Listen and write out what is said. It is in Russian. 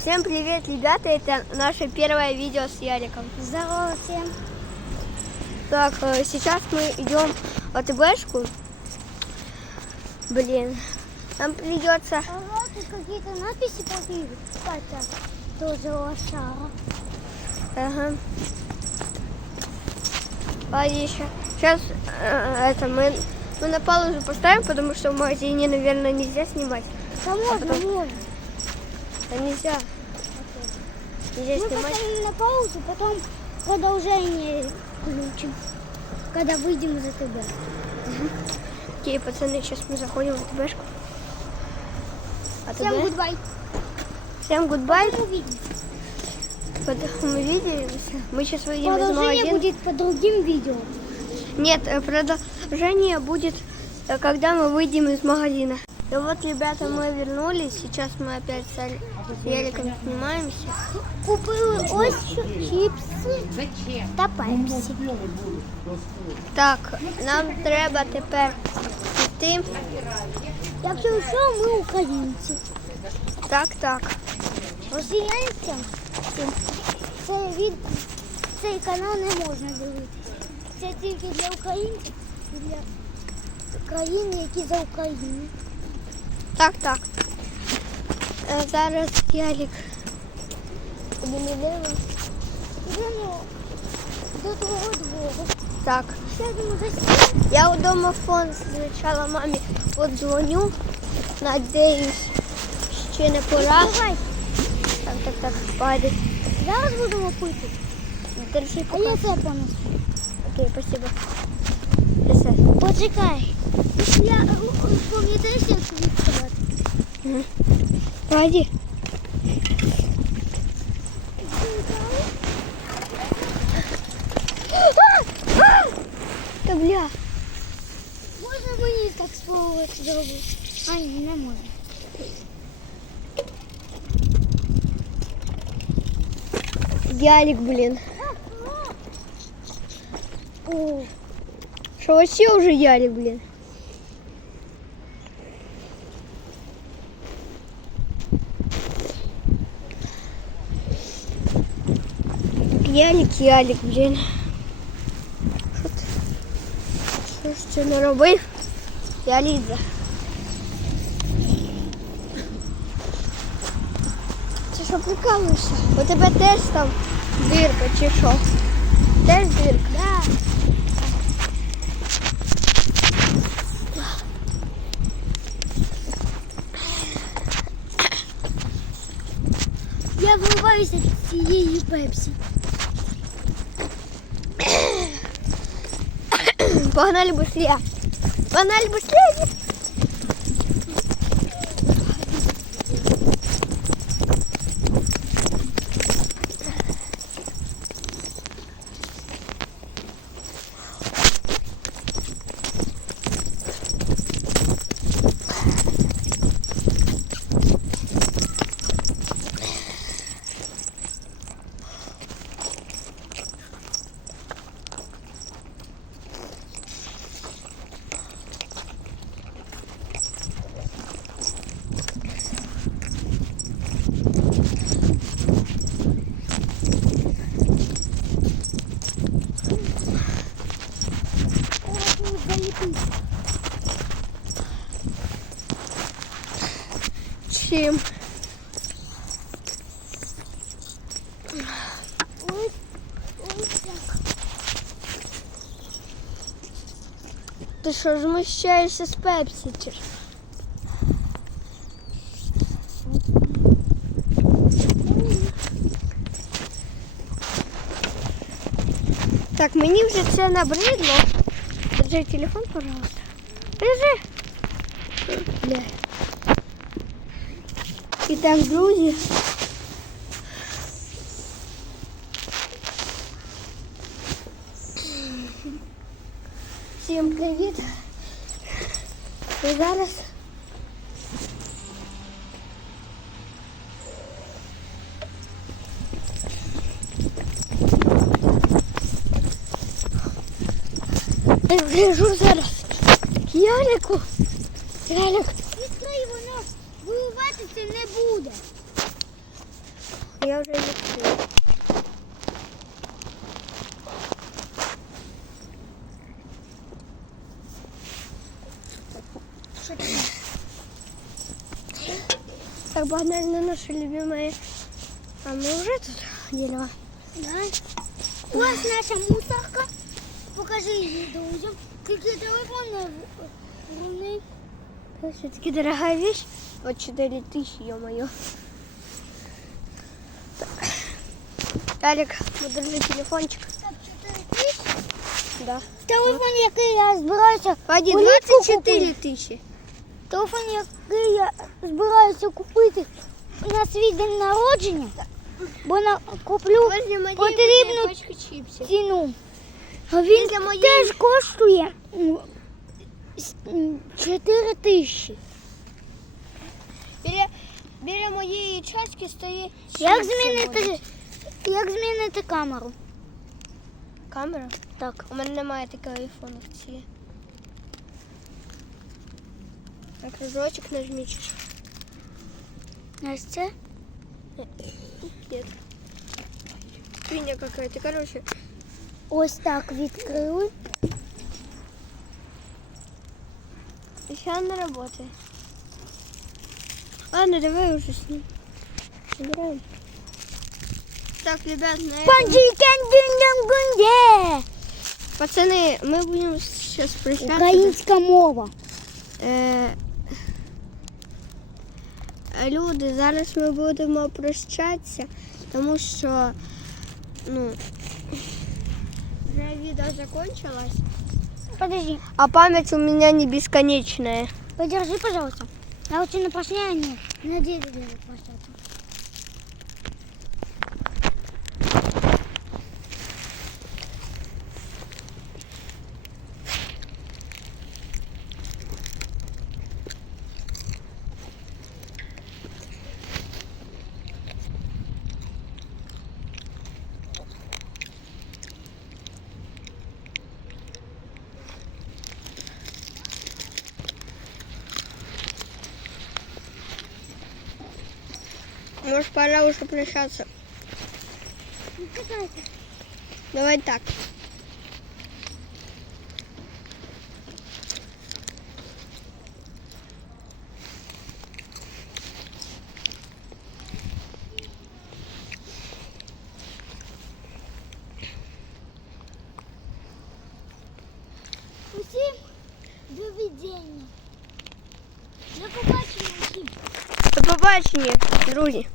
Всем привет, ребята! Это наше первое видео с Яриком. Здорово всем. Так, э, сейчас мы идем в АТБшку. Блин, нам придется... Ага, тут какие-то надписи плохие. Катя, тоже лошара. Ага. А еще сейчас это мы, мы на паузу поставим, потому что в магазине, наверное, нельзя снимать. Да можно, потом- можно. А нельзя. Нельзя Мы снимать. поставим на паузу, потом продолжение включим, когда выйдем из АТБ. Окей, пацаны, сейчас мы заходим в АТБшку. Всем АТБ. гудбай. Всем гудбай. Потом увидимся. Потом мы видимся. Мы сейчас выйдем из Продолжение магазина. будет по другим видео. Нет, э, продолжение будет, э, когда мы выйдем из магазина. Ну вот, ребята, мы вернулись. Сейчас мы опять Аль- снимаемся. Купили ось чіпси та пепсі. Так, нам треба тепер йти. Якщо що, ми українці. Так, так. Росіянцям цей, від, цей канал не можна дивитися. Це тільки для українців і для країн, які за Україну. Так, так. Е, Зараз Ярик. Куди йдемо? До твого двору. Так. Сядемо за стіл. Я у домофон спочатку мамі подзвоню. Надіюсь, ще не пора. Давай, Так, так, так, падай. зараз будемо пити. Держи А я це понесу. Окей, спасибо. Присядь. Почекай. Я пам'ятаєш, як відкривати? Пойди. Та бля. Можна мені так спробувати зробити? А ні, не можна. Ялик, блин. О, Что вообще уже ялик, блин? Ялик, ялик, блін. Що ти? Що ж це наробив? Я Ліза. Це що прикалуєшся? У тебе теж там дирка чи що? Теж дирка? да. Я вливаюся цією пепсі. Погнали быстрее. Погнали быстрее. Треба тут заліпити. Чим? Ось, ось так. Ти що, змущаєшся з пепсі? Чи? що? Так, мені вже це набридло. Держи телефон, пожалуйста. Держи. Бля. І так, друзі. Всім привіт. І зараз я Біжу зараз. Ярику. Ярик, Відкрий воно, виливатися не буде. Я вже відкрила. Так, банально наши любимые. А мы уже тут дерево. Да? Ось наша мусорка. Покажи її друзям. Тільки телефон не в- руни. Все-таки дорогая вещь. Вот 4 тысячи, ё-моё. Алик, подержи телефончик. Так, 4 тисячі. Да. Телефон, який я збираюся Вадим, улітку 24 тысячи. Телефон, який я збираюся купити на свій день народження, бо на куплю потрібну ціну. А він теж коштує м, с- м, 4 тисячі. Біля, біля моєї чашки стоїть. Як змінити, як змінити камеру? камера? Так. У мене немає такого айфону в ці. На кружочок нажміть. Ось це? Нет. Фигня какая-то. Короче, Ось так відкрили. еще она работает. Ладно, давай уже с ним. Собираем. Так, ребят, на этом- Панчикендингунде! пацаны, мы будем сейчас прощаться. Українська мова. Е, Люди, зараз ми будемо прощатися, тому що ну, вже відео закончилось, Подожди, а пам'ять у мене не безконечная. подержи, пожалуйста. Я очень на прощание на дереве прощаться. Может, пора уже прощаться. Ну, катайся. Давай так. Усім до відділення. До побачення усім. До побачення, друзі.